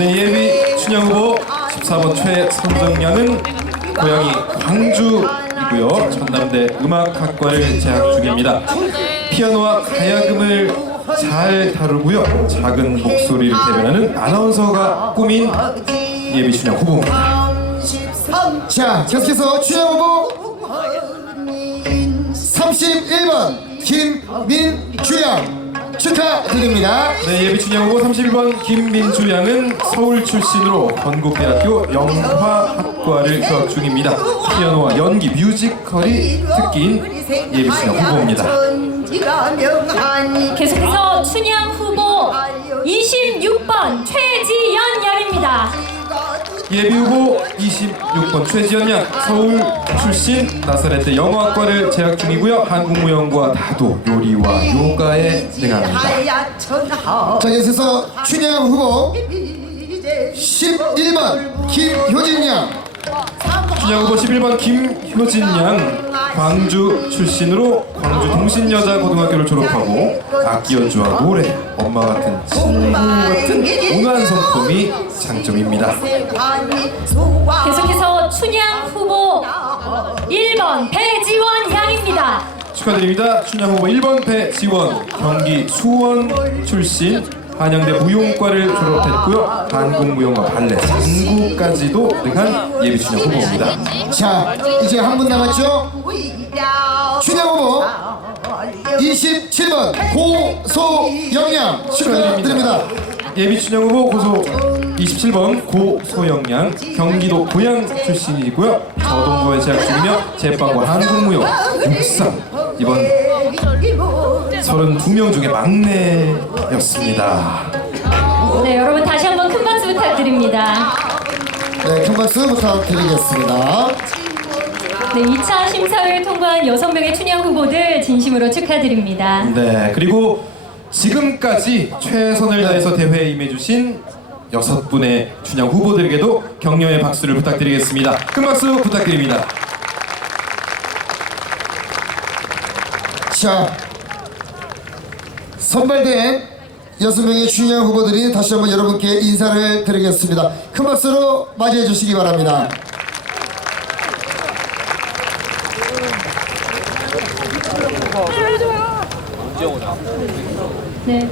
네, 예비 춘향 후보 14번 최선정양은 고향이 광주이고요. 전남대 음악학과를 재학 중입니다. 피아노와 가야금을 잘 다루고요. 작은 목소리를 대변하는 아나운서가 꿈인 예비 춘향 후보입니다. 자, 계속해서 추영 후보 31번 김민주영 축하드립니다. 네, 예비 춘향 후보 31번 김민주 양은 서울 출신으로 건국대학교 영화학과를 휴학 중입니다. 피아노와 연기, 뮤지컬이 특기인 예비 춘향 후보입니다. 예비 후보 26번 최지연 양 서울 출신 나사렛대 영어학과를 재학 중이고요. 한국무용과 다도, 요리와 요가에 능합니다. 자, 계속해서 춘영 후보 11번 김효진 양 춘향 후보 11번 김효진 양 광주 출신으로 광주 동신여자고등학교를 졸업하고 악기 연주와 노래, 엄마 같은 친구 같은 성품이 장점입니다. 계속해서 춘향 후보 1번 배지원 양입니다. 축하드립니다. 춘향 후보 1번 배지원 경기 수원 출신 한양대 무용과를 졸업했고요. 한국무용과 발레, 장구까지도 능한 예비 춘향 후보입니다. 자, 이제 한 분 남았죠? 춘영 후보 27번 고소영 양 축하드립니다. 예비 춘향 후보 고소 27번 고소영양 경기도 고양 출신이고요. 저동부에 재학 중이며 제빵과 한국무용 육상 이번 32명 중에 막내였습니다. 네, 여러분 다시 한번 큰 박수 부탁드립니다. 네, 큰 박수 부탁드리겠습니다. 네, 2차 심사를 통과한 6명의 춘향 후보들 진심으로 축하드립니다. 네 그리고 지금까지 최선을 다해서 대회에 임해주신 여섯 분의 춘향 후보들에게도 격려의 박수를 부탁드리겠습니다. 큰 박수 부탁드립니다. 자, 선발된 여섯 명의 춘향 후보들이 다시 한번 여러분께 인사를 드리겠습니다. 큰 박수로 맞이해 주시기 바랍니다. 네.